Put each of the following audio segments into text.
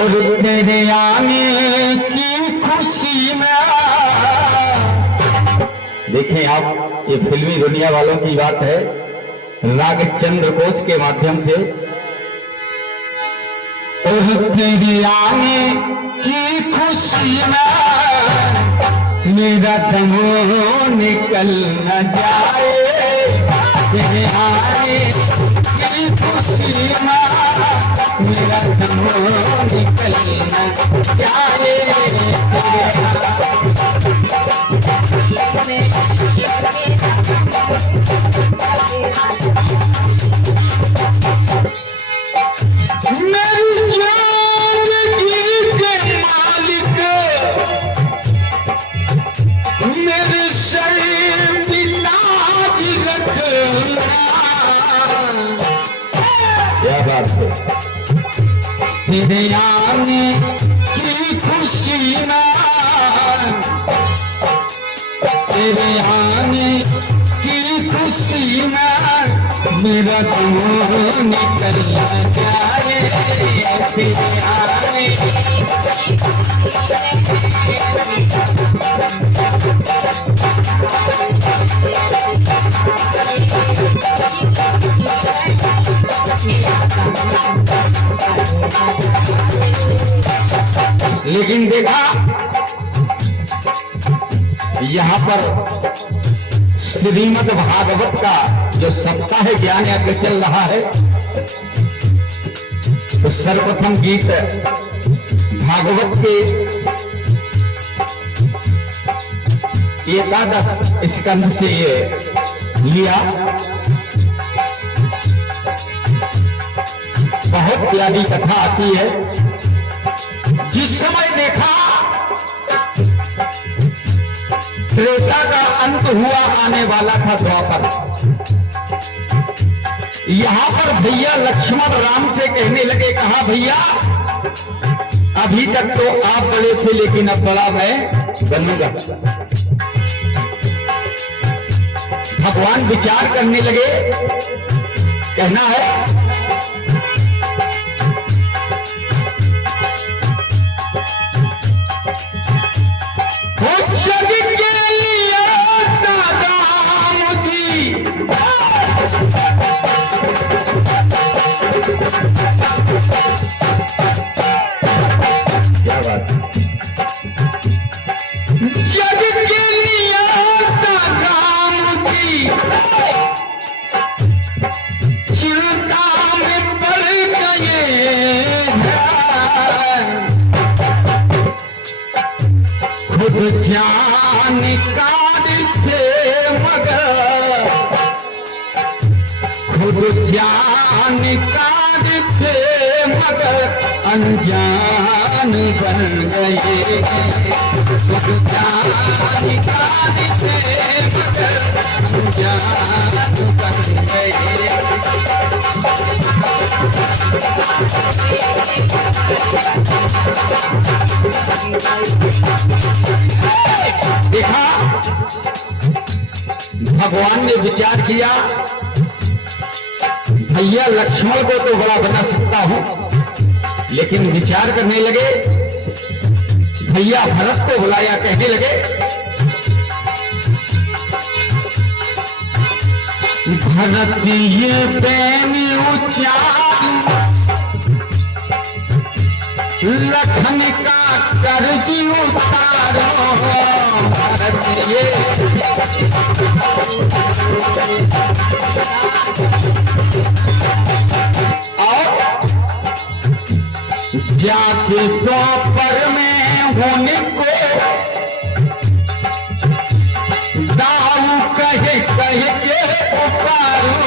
और तेरे आने की खुशी में। देखें आप, ये फिल्मी दुनिया वालों की बात है। राग चंद्रकोश के माध्यम से और तेरे आने की खुशी में मेरा दम निकल न जाए। तेरे आने की खुशी में मेरा दम निकल न जाए। मेरी जान के मालिक मेरे सर पे ताज रखना। क्या बात है। तेरे आने की खुशी में तेरे आने की खुशी में मेरा दम निकल जाए। तेरे आने लेकिन देखा यहाँ पर श्रीमद् भागवत का जो सप्ताह ज्ञान यज्ञ चल रहा है, तो सर्वप्रथम गीत भागवत के 11 स्कंध से ये लिया। बहुत प्यारी कथा आती है। जिस समय देखा त्रेता का अंत हुआ, आने वाला था द्वापर। यहां पर भैया लक्ष्मण राम से कहने लगे, कहा भैया अभी तक तो आप बड़े थे, लेकिन अब बड़ा मैं बनूंगा। भगवान विचार करने लगे, कहना है जानकार थे मगर खुद जानकार थे मगर अनजान बन गए। खुद जानकार थे मगर अनजान बन गए। देखा भगवान ने विचार किया, भैया लक्ष्मण को तो बड़ा बना सकता हूं, लेकिन विचार करने लगे। भैया भरत को बुलाया, कहने लगे भरत ये बैन उच्चार लखन का कर्ज उतारो। भरत ये और जाति द्वापर में होने को दाऊ कहे कहे के पुकारो।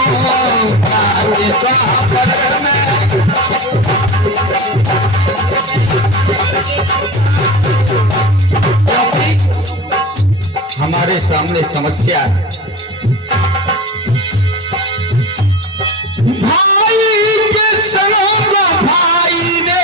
जाति द्वापर में हमारे सामने समस्या है। भाई के संग भाई ने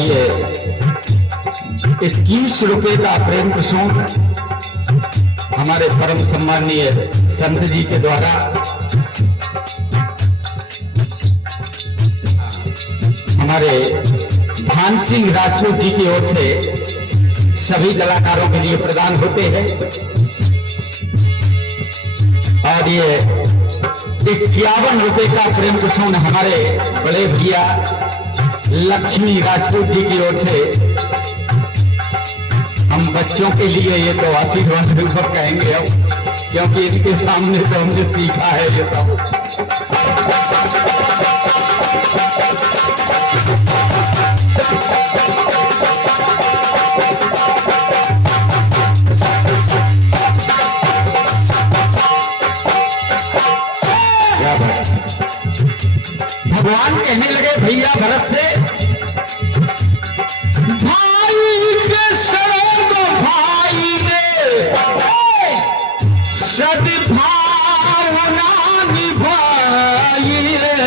ये 21 रुपए का प्रेम कुसुम हमारे परम सम्मानीय संत जी के द्वारा हमारे भान सिंह राजपूत जी की ओर से सभी कलाकारों के लिए प्रदान होते हैं। और ये 51 रुपए का प्रेम कुसुम हमारे बड़े भैया लक्ष्मी राजपूत जी की ओर से हम बच्चों के लिए ये तो आशीर्वाद बिल्कुल कहेंगे अब, क्योंकि इनके सामने तो हमने सीखा है ये सब। भगवान कहने लगे भैया भरत से, भाई के सद भाई ने सद्भावना निभाई रे।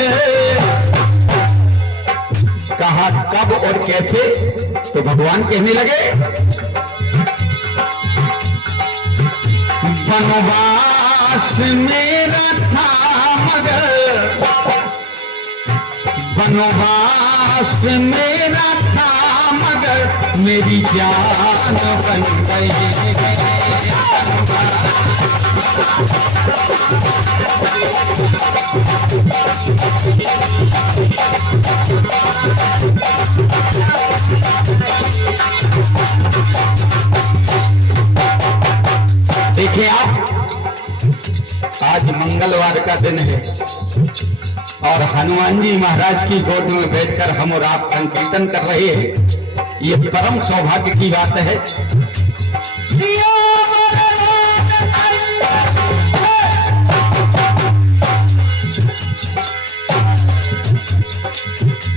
कहा कब और कैसे? तो भगवान कहने लगे वनवास मेरा था मगर वनवास मेरा था मगर मेरी जान बन गई। देखिए आप, आज मंगलवार का दिन है और हनुमान जी महाराज की गोद में बैठकर हम और आप संकीर्तन कर रहे हैं। ये परम सौभाग्य की बात है।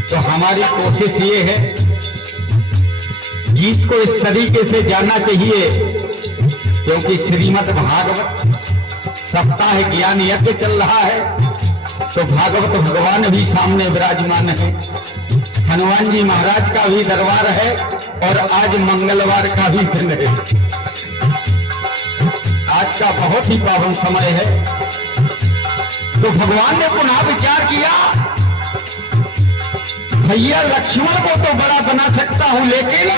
तो हमारी कोशिश ये है, गीत को इस तरीके से जाना चाहिए, क्योंकि श्रीमद् भागवत सप्ताह ज्ञान यज्ञ चल रहा है, तो भागवत भगवान भी सामने विराजमान है, हनुमान जी महाराज का भी दरबार है और आज मंगलवार का भी दिन है। आज का बहुत ही पावन समय है। तो भगवान ने पुनः विचार किया, भैया लक्ष्मण को तो बड़ा बना सकता हूं, लेकिन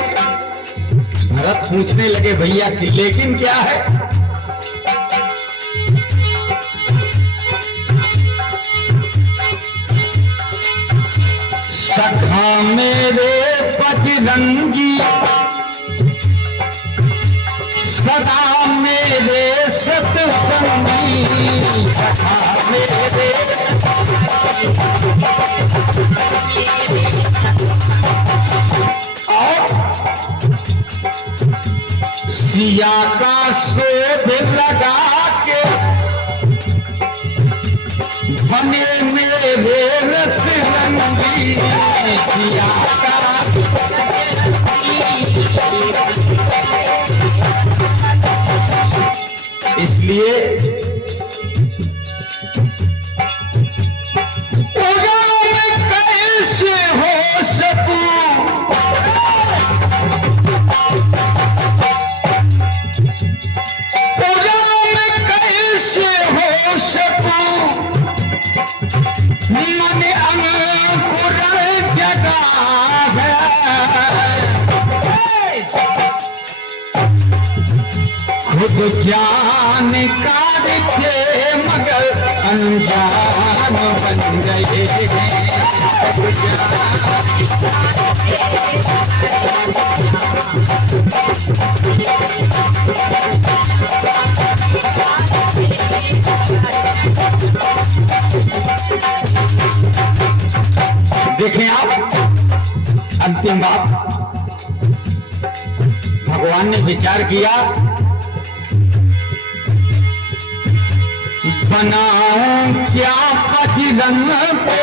भरत पूछने लगे भैया कि लेकिन क्या है? सखा मेरे बजरंगी सदा मेरे सतसंगी, सखा मेरे सिया का शोध लगा के बने मेरे रस रंगी, सिया का इसलिए कैसे हो सकूं, मन अंकुर जगा है, खुद जानकार थे मगर अनजान बन गए। देखें आप, अंतिम बात भगवान ने विचार किया, बनाऊं क्या बजरंग पे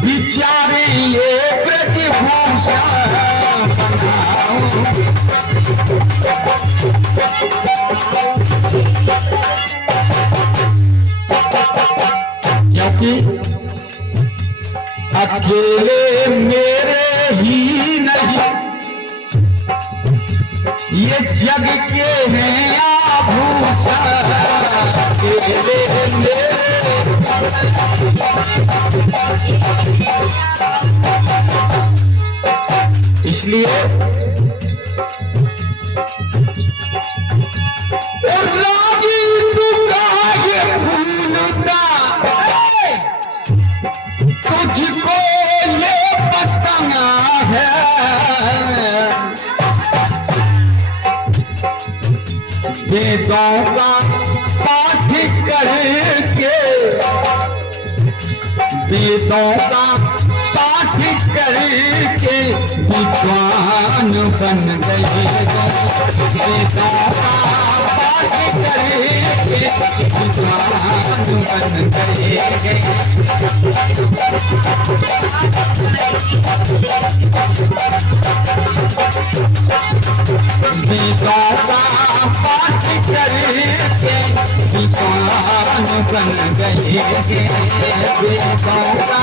बिचारे ये ब्रजभूषण बनाऊं, क्योंकि अकेले मेरे ही नहीं ये जग के हैं आभूषण, अकेले मेरे इसलिए रागी तू काहे भूलता, तुझको ये बताना है वेदों का पाठ करके, वेदों का पाठ करके विद्वान बन गए, वेदों का पाठ करके विद्वान बन गए। वेदों का पाठ करके विद्वान बन गए, वेदों का